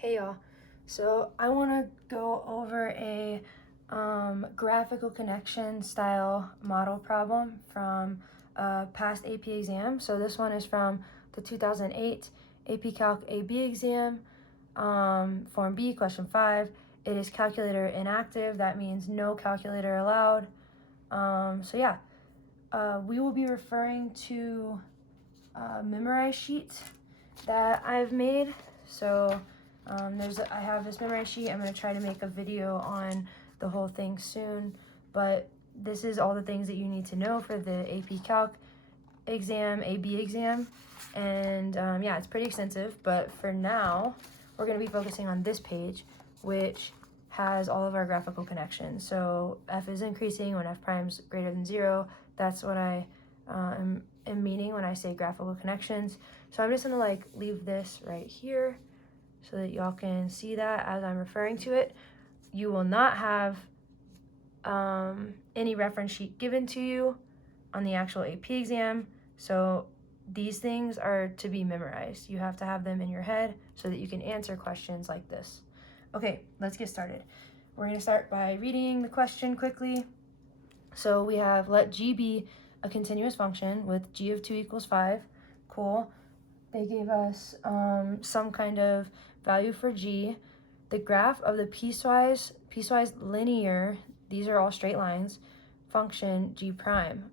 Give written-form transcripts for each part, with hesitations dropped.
Hey y'all, so I want to go over a graphical connection style model problem from a past AP exam. So this one is from the 2008 AP Calc AB exam, Form B, question 5. It is calculator inactive, that means no calculator allowed. We will be referring to a memorize sheet that I've made. So I have this memory sheet. I'm going to try to make a video on the whole thing soon, but this is all the things that you need to know for the AP Calc exam, AB exam, and yeah, it's pretty extensive, but for now, we're going to be focusing on this page, which has all of our graphical connections. So f is increasing when f prime's greater than 0. That's what I am meaning when I say graphical connections. So I'm just going to leave this right here so that y'all can see that as I'm referring to it. You will not have any reference sheet given to you on the actual AP exam. So these things are to be memorized. You have to have them in your head so that you can answer questions like this. Okay, let's get started. We're going to start by reading the question quickly. So we have, let g be a continuous function with g of 2 equals 5. Cool. They gave us some kind of value for g. The graph of the piecewise linear, these are all straight lines, function g prime.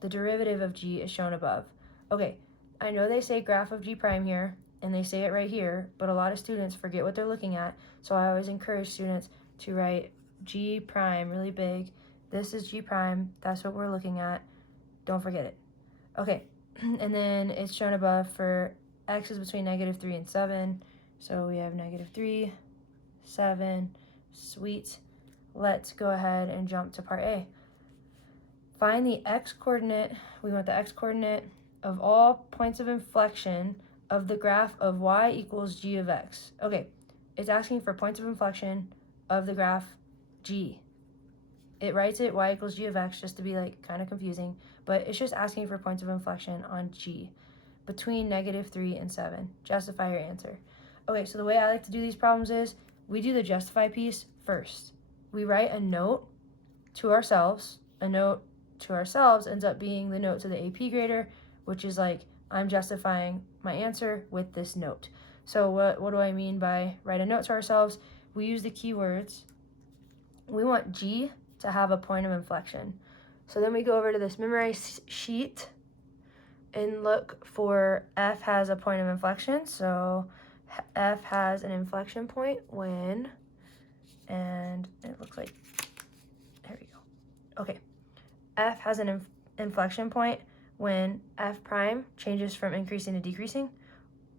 The derivative of g is shown above. Okay, I know they say graph of g prime here, and they say it right here, but a lot of students forget what they're looking at, so I always encourage students to write g prime really big. This is g prime, that's what we're looking at. Don't forget it. Okay, and then it's shown above for x is between -3 and 7, so we have -3, 7, sweet. Let's go ahead and jump to part A. Find the x-coordinate, we want the x-coordinate of all points of inflection of the graph of y equals g of x. Okay, it's asking for points of inflection of the graph g. It writes it y equals g of x just to be kind of confusing, but it's just asking for points of inflection on g between -3 and 7. Justify your answer. Okay, so the way I like to do these problems is we do the justify piece first. We write a note to ourselves. A note to ourselves ends up being the note to the AP grader, which is I'm justifying my answer with this note. So what do I mean by write a note to ourselves? We use the keywords. We want G to have a point of inflection. So then we go over to this memorize sheet and look for F has a point of inflection. So F has an inflection point when, and it looks like, there we go. Okay, F has an inflection point when F prime changes from increasing to decreasing,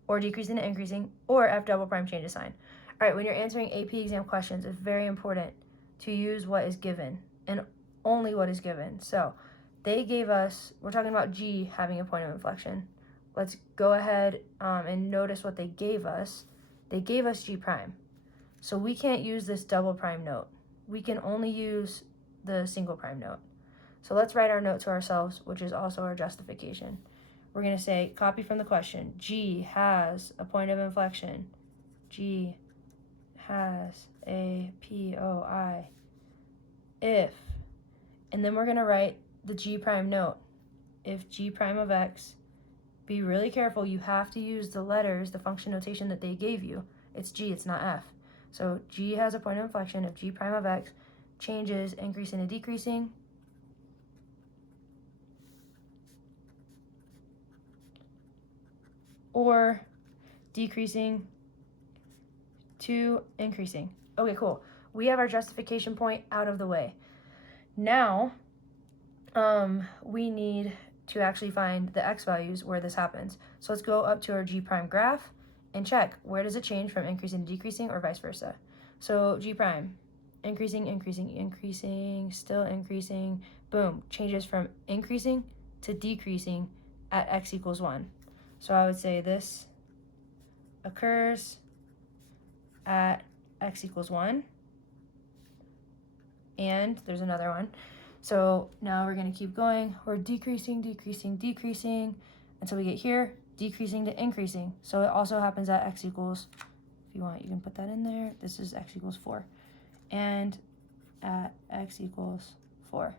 or decreasing to increasing, or F double prime changes sign. All right, when you're answering AP exam questions, it's very important to use what is given and only what is given. So they gave us, we're talking about G having a point of inflection. Let's go ahead and notice what they gave us. They gave us G prime. So we can't use this double prime note. We can only use the single prime note. So let's write our note to ourselves, which is also our justification. We're going to say, copy from the question, G has a point of inflection. G has a POI if, and then we're going to write the G prime note. If G prime of x, be really careful, you have to use the letters, the function notation that they gave you. It's G, it's not F. So G has a point of inflection if G prime of x changes increasing to decreasing, or decreasing to increasing. Okay, cool. We have our justification point out of the way. Now, we need to actually find the x values where this happens. So let's go up to our G prime graph and check where does it change from increasing to decreasing or vice versa. So G prime, increasing, increasing, increasing, still increasing, boom, changes from increasing to decreasing at x equals 1. So I would say this occurs at x equals 1. And there's another one. So now we're going to keep going. We're decreasing, decreasing, decreasing until we get here, decreasing to increasing. So it also happens at x equals If you want, you can put that in there. This is x equals 4. And at x equals 4.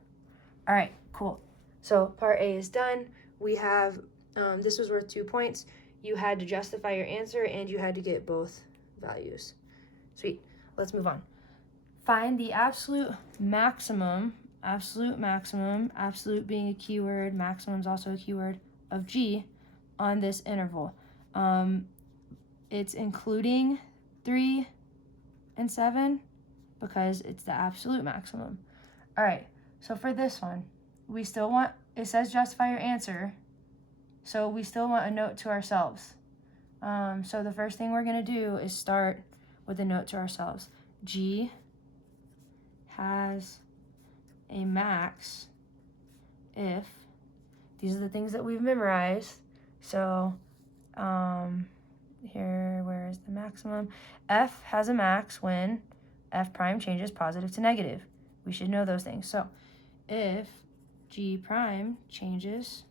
All right, cool. So part A is done. We have, this was worth 2 points. You had to justify your answer and you had to get both values. Sweet, let's move on. Find the absolute maximum, absolute being a keyword, maximum is also a keyword, of G on this interval. It's including 3 and 7 because it's the absolute maximum. All right, so for this one, we still want, it says justify your answer, so we still want a note to ourselves. So the first thing we're gonna do is start with a note to ourselves. G has a max if, these are the things that we've memorized. So here, where is the maximum? F has a max when F prime changes positive to negative. We should know those things. So if G prime changes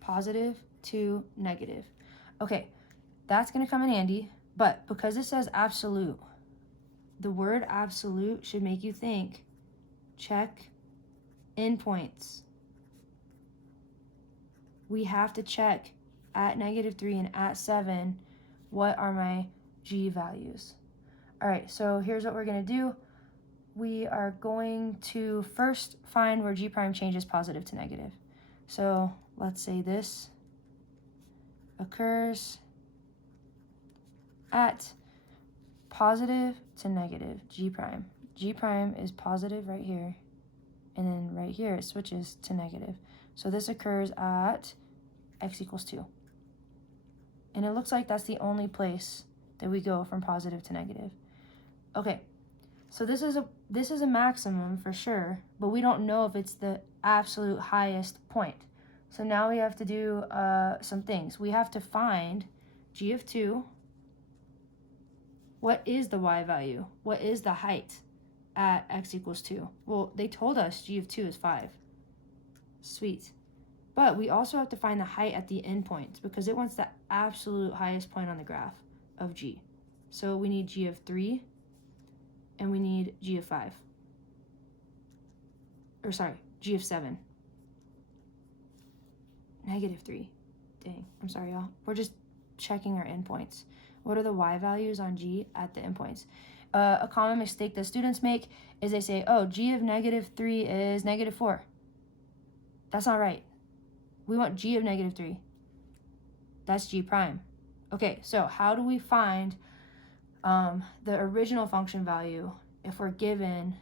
positive to negative. Okay, that's gonna come in handy, but because it says absolute, the word absolute should make you think, check endpoints. We have to check at -3 and at 7, what are my G values? All right, so here's what we're gonna do. We are going to first find where G prime changes positive to negative. So let's say this occurs at positive to negative, G prime. G prime is positive right here, and then right here it switches to negative. So this occurs at x equals 2. And it looks like that's the only place that we go from positive to negative. Okay, so this is a maximum for sure, but we don't know if it's the absolute highest point. So now we have to do some things. We have to find G of 2. What is the y value? What is the height at x equals 2? Well, they told us G of 2 is 5. Sweet. But we also have to find the height at the endpoints because it wants the absolute highest point on the graph of G. So we need G of 3 and we need G of 5. Or sorry, G of 7. -3. Dang, I'm sorry, y'all. We're just checking our endpoints. What are the y values on G at the endpoints? A common mistake that students make is they say, oh, G of -3 is -4. That's not right. We want G of -3. That's G prime. Okay, so how do we find the original function value if we're given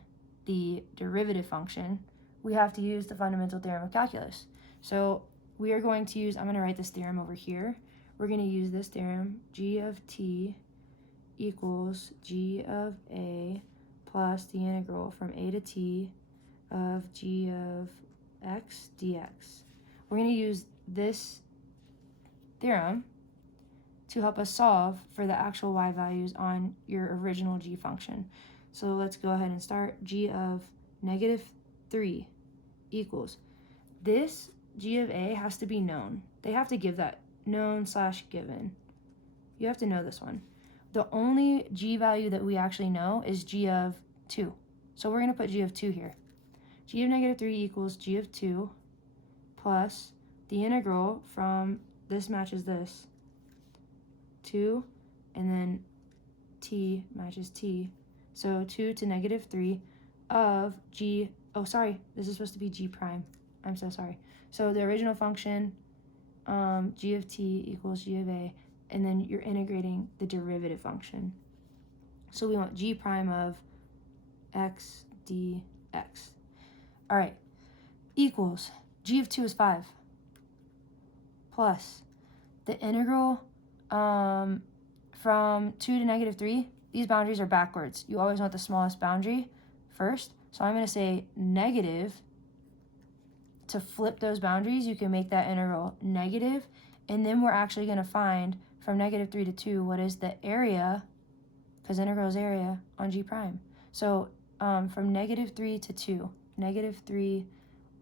the derivative function? We have to use the fundamental theorem of calculus. So we are going to use, I'm going to write this theorem over here. We're going to use this theorem, G of t equals G of a plus the integral from a to t of G of x dx. We're going to use this theorem to help us solve for the actual y values on your original G function. So let's go ahead and start. G of -3 equals, this G of a has to be known. They have to give that known / given. You have to know this one. The only G value that we actually know is G of 2. So we're going to put G of 2 here. G of -3 equals G of 2 plus the integral from, this matches this, 2, and then t matches t. So 2 to -3 of G, oh sorry, this is supposed to be G prime. I'm so sorry. So the original function, G of t equals G of a, and then you're integrating the derivative function. So we want G prime of x dx. All right, equals, G of 2 is 5, plus the integral from 2 to -3, these boundaries are backwards. You always want the smallest boundary first. So I'm going to say negative. To flip those boundaries, you can make that integral negative, and then we're actually going to find from -3 to 2 what is the area, because integral is area, on G prime. So from -3 to 2, -3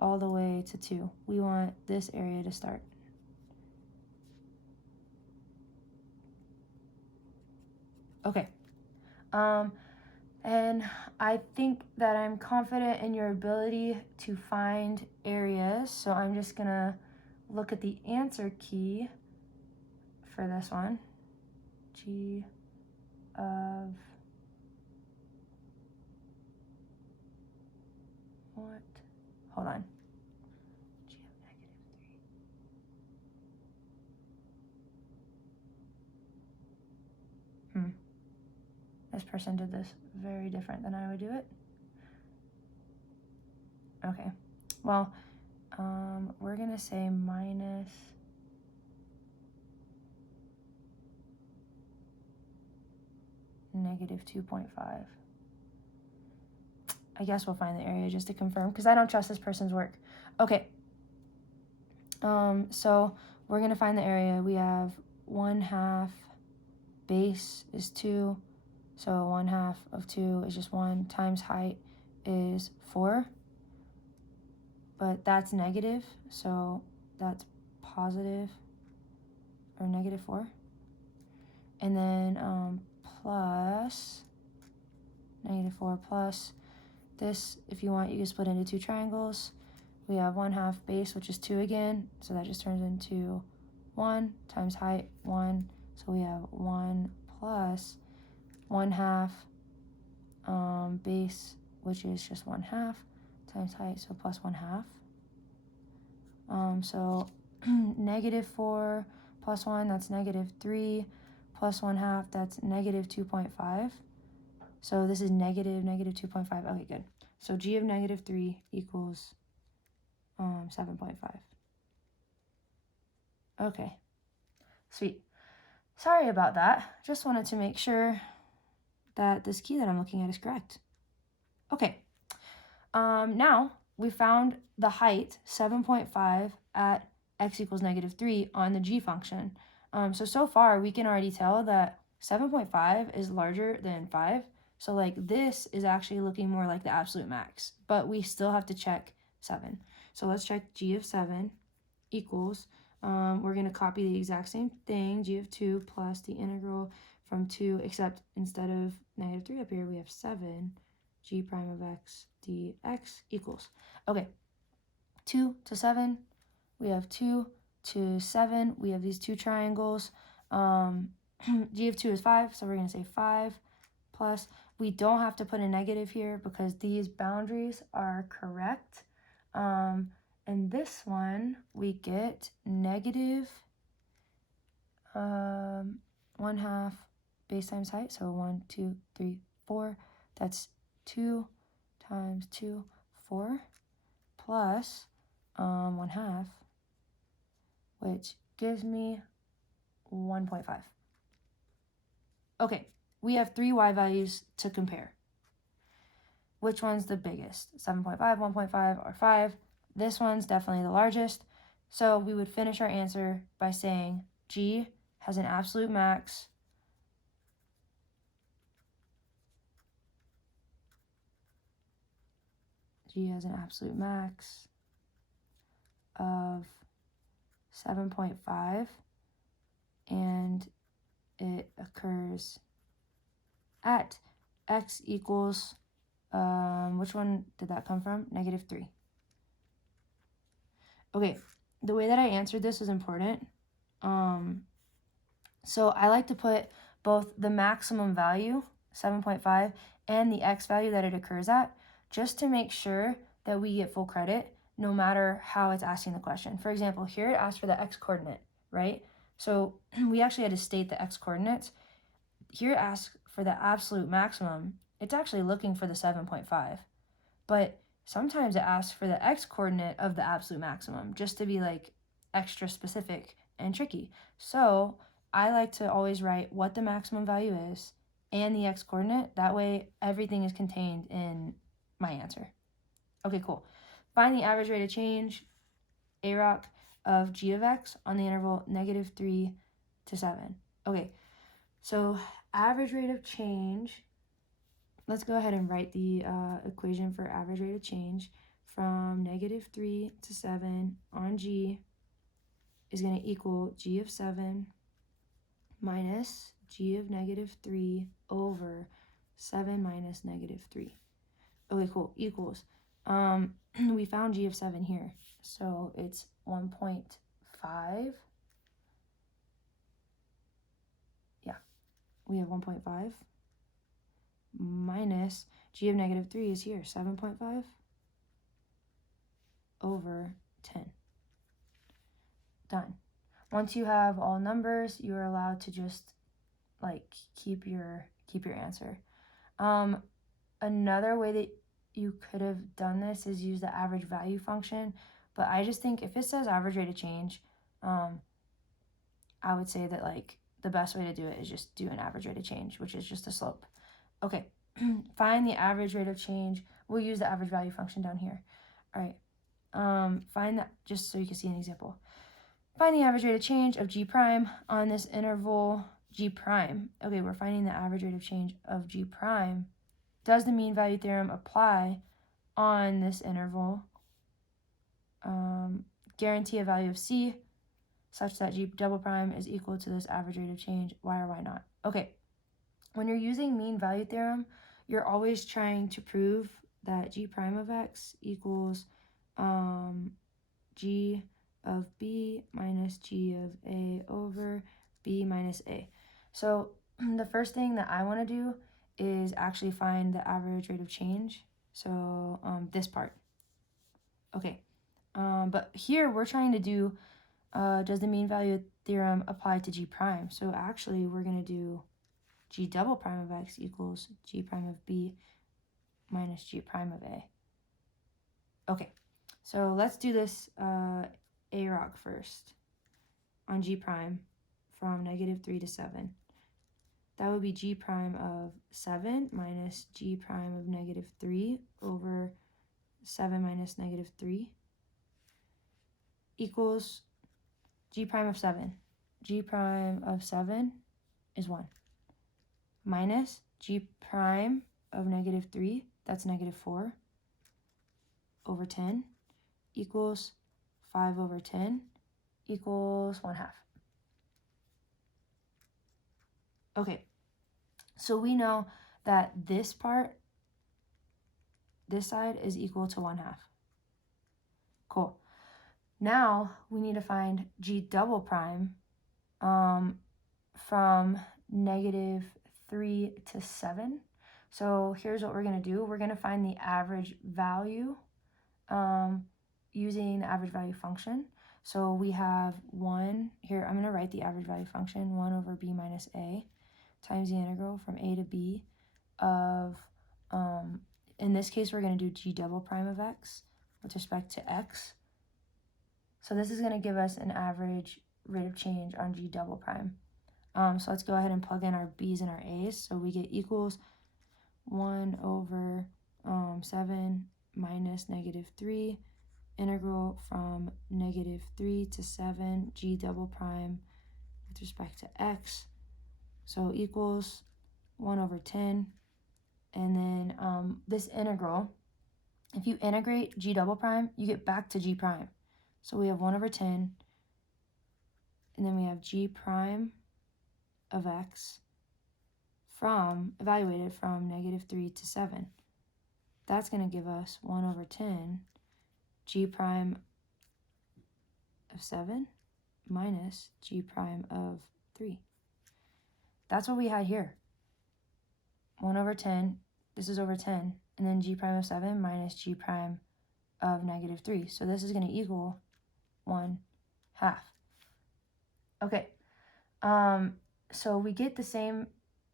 all the way to 2, we want this area to start. Okay. And I think that I'm confident in your ability to find areas. So I'm just gonna look at the answer key for this one. G of what? Hold on. G of -3. This person did this very different than I would do it. Okay. Well, we're gonna say minus -2.5. I guess we'll find the area just to confirm because I don't trust this person's work. Okay. So we're gonna find the area. We have 1/2 base is 2, so 1/2 of 2 is just 1 times height is 4, but that's negative, so that's positive or -4, and then plus -4 plus this. If you want, you can split into 2 triangles. We have 1/2 base, which is 2 again, so that just turns into 1 times height 1, so we have 1 plus 1/2 base, which is just 1/2 times height, so plus 1/2. So -4 plus 1, that's -3, plus 1/2, that's -2.5. So this is -2.5. Okay, good. So G of -3 equals 7.5. Okay, sweet. Sorry about that. Just wanted to make sure that this key that I'm looking at is correct. Okay, now we found the height, 7.5, at x equals -3 on the g function. So far we can already tell that 7.5 is larger than 5. So like this is actually looking more like the absolute max, but we still have to check 7. So let's check g of 7 equals, we're going to copy the exact same thing, g of 2 plus the integral from 2, except instead of -3 up here, we have 7, g prime of x dx equals. Okay, 2 to 7, we have 2 to 7, we have these 2 triangles. G of 2 is 5, so we're going to say 5 plus, we don't have to put a negative here because these boundaries are correct. And this one, we get -1/2 base times height. So 1, 2, 3, 4. That's 2 times 2, 4, plus 1/2, which gives me 1.5. Okay, we have 3 y values to compare. Which one's the biggest? 7.5, 1.5, or 5? This one's definitely the largest. So we would finish our answer by saying G has an absolute max of 7.5, and it occurs at x equals, which one did that come from? -3. Okay, the way that I answered this is important. So I like to put both the maximum value, 7.5, and the x value that it occurs at, just to make sure that we get full credit no matter how it's asking the question. For example, here it asked for the x coordinate, right? So we actually had to state the x coordinates. Here it asks for the absolute maximum. It's actually looking for the 7.5, but sometimes it asks for the x coordinate of the absolute maximum, just to be like extra specific and tricky. So I like to always write what the maximum value is and the x coordinate. That way everything is contained in my answer. Okay, cool. Find the average rate of change, AROC, of g of x on the interval -3 to 7. Okay, so average rate of change, let's go ahead and write the equation for average rate of change from -3 to 7 on g is going to equal g of 7 minus g of negative 3 over 7 minus negative 3. Okay, cool, equals. We found g of 7 here, so it's 1.5. Yeah, we have 1.5 minus g of negative 3 is here, 7.5 over 10. Done. Once you have all numbers, you are allowed to just like keep your answer. Another way that you could have done this is use the average value function, but I just think if it says average rate of change, I would say that like the best way to do it is just do an average rate of change, which is just a slope. Okay, find the average rate of change. We'll use the average value function down here. All right, find that, just so you can see an example. Find the average rate of change of g prime on this interval g prime. Okay, we're finding the average rate of change of g prime. Does the mean value theorem apply on this interval? Guarantee a value of c such that g double prime is equal to this average rate of change. Why or why not? Okay, when you're using mean value theorem, you're always trying to prove that g prime of x equals g of b minus g of a over b minus a. So the first thing that I want to do is actually find the average rate of change. So this part. Okay, but here we're trying to do, does the mean value theorem apply to g prime? So actually we're going to do g double prime of x equals g prime of b minus g prime of a. Okay, so let's do this AROC first on g prime from negative 3 to 7. That would be g prime of 7 minus g prime of negative 3 over 7 minus negative 3 equals g prime of 7. G prime of 7 is 1 minus g prime of negative 3, that's negative 4 over 10 equals 5 over 10 equals 1/2. Okay, so we know that this part, this side is equal to 1/2. Cool. Now we need to find g double prime from negative 3 to 7. So here's what we're going to do. We're going to find the average value using the average value function. So we have 1, here I'm going to write the average value function, 1 over b minus a times the integral from a to b of, in this case we're going to do g double prime of x with respect to x. So this is going to give us an average rate of change on g double prime. So let's go ahead and plug in our b's and our a's. So we get equals 1 over 7 minus negative 3 integral from negative 3 to 7 g double prime with respect to x. So equals 1 over 10. And then this integral, if you integrate g double prime, you get back to g prime. So we have 1 over 10, and then we have g prime of x from, evaluated from negative 3 to 7. That's going to give us 1 over 10 g prime of 7 minus g prime of 3. That's what we had here. 1 over 10, this is over 10, and then g prime of 7 minus g prime of negative 3. So this is going to equal 1/2. Okay, so we get the same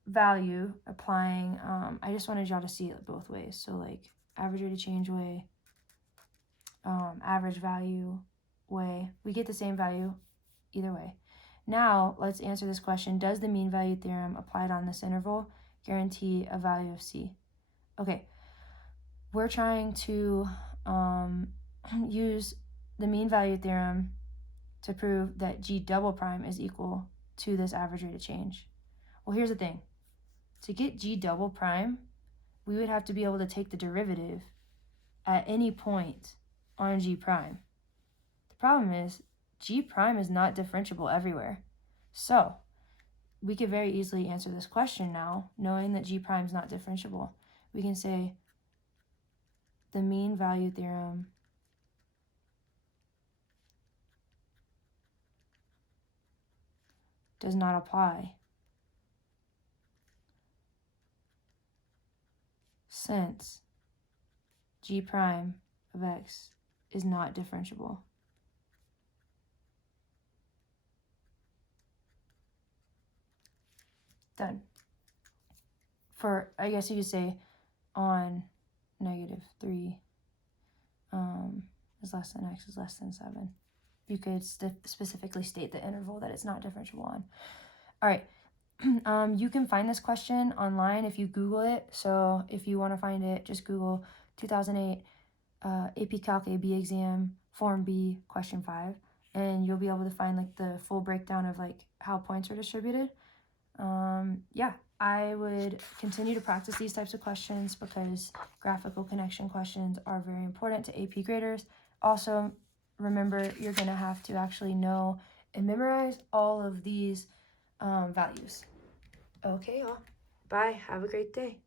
value applying, I just wanted y'all to see it both ways. So like average rate of change way, average value way, we get the same value either way. Now let's answer this question. Does the mean value theorem applied on this interval guarantee a value of c? Okay, we're trying to use the mean value theorem to prove that g double prime is equal to this average rate of change. Well, here's the thing. To get g double prime, we would have to be able to take the derivative at any point on g prime. The problem is g prime is not differentiable everywhere. So we could very easily answer this question now, knowing that G prime is not differentiable. We can say the mean value theorem does not apply since G prime of x is not differentiable. Done. For, I guess you could say on -3 is less than x is less than 7. You could specifically state the interval that it's not differentiable on. All right. You can find this question online if you Google it. So if you want to find it, just Google 2008 AP Calc AB exam, Form B, question 5. And you'll be able to find like the full breakdown of like how points are distributed. Yeah, I would continue to practice these types of questions because graphical connection questions are very important to AP graders. Also, remember, you're going to have to actually know and memorize all of these values. Okay, y'all. Bye. Have a great day.